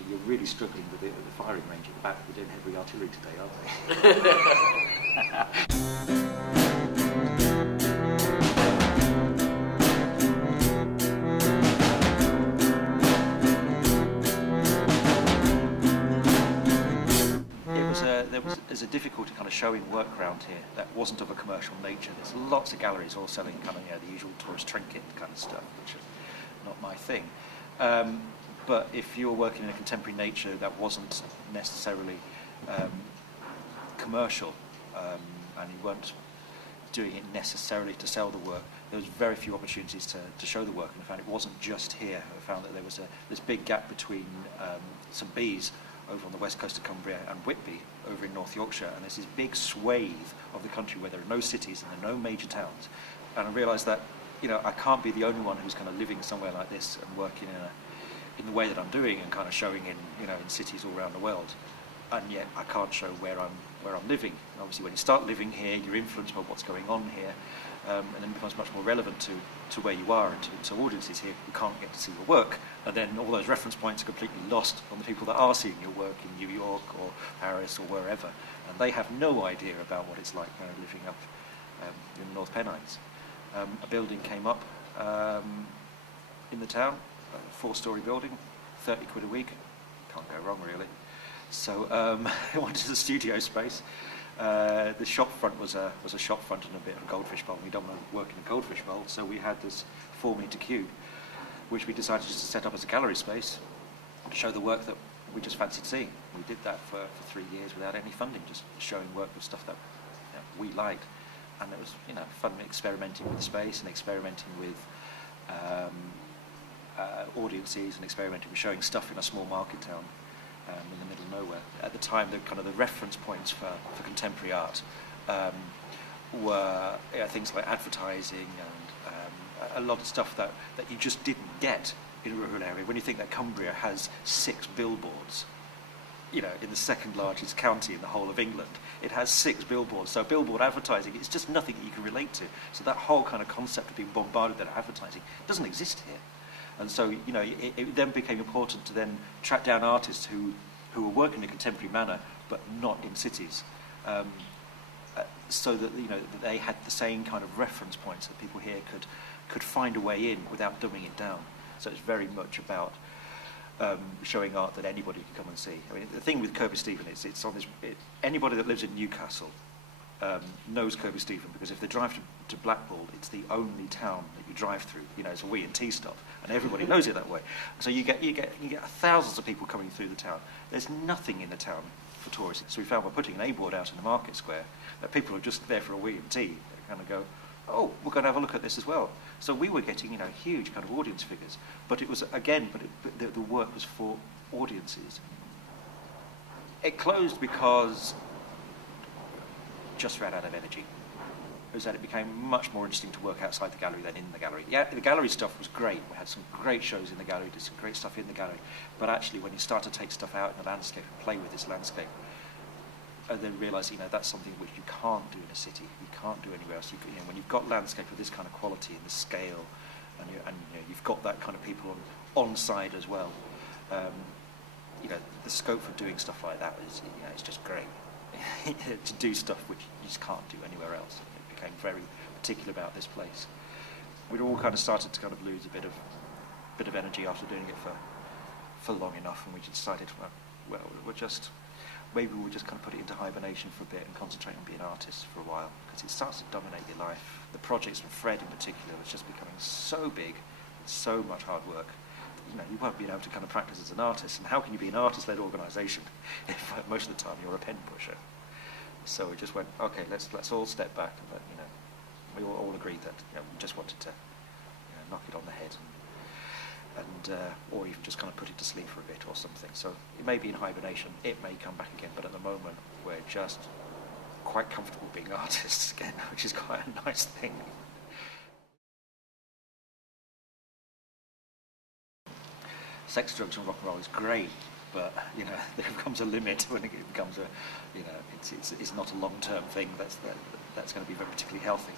So you're really struggling with the firing range at the back. We're doing heavy artillery today, aren't they? There's a difficulty kind of showing work around here that wasn't of a commercial nature. There's lots of galleries all selling kind of, the usual tourist trinket kind of stuff, which is not my thing. But if you're working in a contemporary nature that wasn't necessarily commercial, and you weren't doing it necessarily to sell the work, there was very few opportunities to show the work. And I found it wasn't just here. I found that there was this big gap between St Bees over on the west coast of Cumbria and Whitby over in North Yorkshire, and there's this big swathe of the country where there are no cities and there are no major towns. And I realised that I can't be the only one who's kind of living somewhere like this and working in the way that I'm doing and kind of showing in cities all around the world, and yet I can't show where I'm living. And obviously when you start living here, you're influenced by what's going on here, and then it becomes much more relevant to where you are and to audiences here who can't get to see your work, and then all those reference points are completely lost on the people that are seeing your work in New York or Paris or wherever, and they have no idea about what it's like living up in the North Pennines. A building came up in the town, a 4-storey building, 30 quid a week, can't go wrong really. So I wanted a studio space. The shop front was a shop front and a bit of a goldfish bowl. We don't want to work in a goldfish bowl, so we had this 4-metre cube, which we decided just to set up as a gallery space to show the work that we just fancied seeing. We did that for 3 years without any funding, just showing work of stuff that we liked, and it was fun experimenting with the space and experimenting with audiences and experimenting with showing stuff in a small market town. In the middle of nowhere. At the time, the reference points for contemporary art were things like advertising and a lot of stuff that you just didn't get in a rural area. When you think that Cumbria has 6 billboards, in the second largest county in the whole of England, it has 6 billboards. So billboard advertising, it's just nothing that you can relate to. So that whole kind of concept of being bombarded with advertising doesn't exist here. And so, it then became important to then track down artists who were working in a contemporary manner, but not in cities, so that that they had the same kind of reference points that people here could find a way in without dumbing it down. So it's very much about showing art that anybody can come and see. I mean, the thing with Kirkby Stephen is it's on this. Anybody that lives in Newcastle knows Kirkby Stephen, because if they drive to Blackpool, it's the only town that you drive through. It's a wee and tea stop, and everybody knows it that way. So you get thousands of people coming through the town. There's nothing in the town for tourists. So we found by putting an A board out in the market square that people are just there for a wee and tea. They kind of go, oh, we're going to have a look at this as well. So we were getting huge kind of audience figures, but it was the work was for audiences. It closed because just ran out of energy. It was that it became much more interesting to work outside the gallery than in the gallery. Yeah, the gallery stuff was great. We had some great shows in the gallery, did some great stuff in the gallery. But actually, when you start to take stuff out in the landscape and play with this landscape, and then realise, that's something which you can't do in a city. You can't do anywhere else. When you've got landscape of this kind of quality and the scale, and you've got that kind of people on side as well. The scope for doing stuff like that is, it's just great. To do stuff which you just can't do anywhere else. It became very particular about this place. We'd all kind of started to kind of lose a bit of energy after doing it for long enough, and we just decided, well, maybe we'll just kind of put it into hibernation for a bit and concentrate on being artists for a while, because it starts to dominate your life. The projects from Fred in particular was just becoming so big, so much hard work. You won't be able to kind of practice as an artist, and how can you be an artist-led organisation if most of the time you're a pen pusher? So we just went, okay, let's all step back, and we all agreed that we just wanted to knock it on the head, and or even just kind of put it to sleep for a bit or something. So it may be in hibernation, it may come back again, but at the moment we're just quite comfortable being artists again, which is quite a nice thing. Sex, drugs, and rock and roll is great, but there comes a limit when it becomes it's not a long-term thing that's going to be very particularly healthy.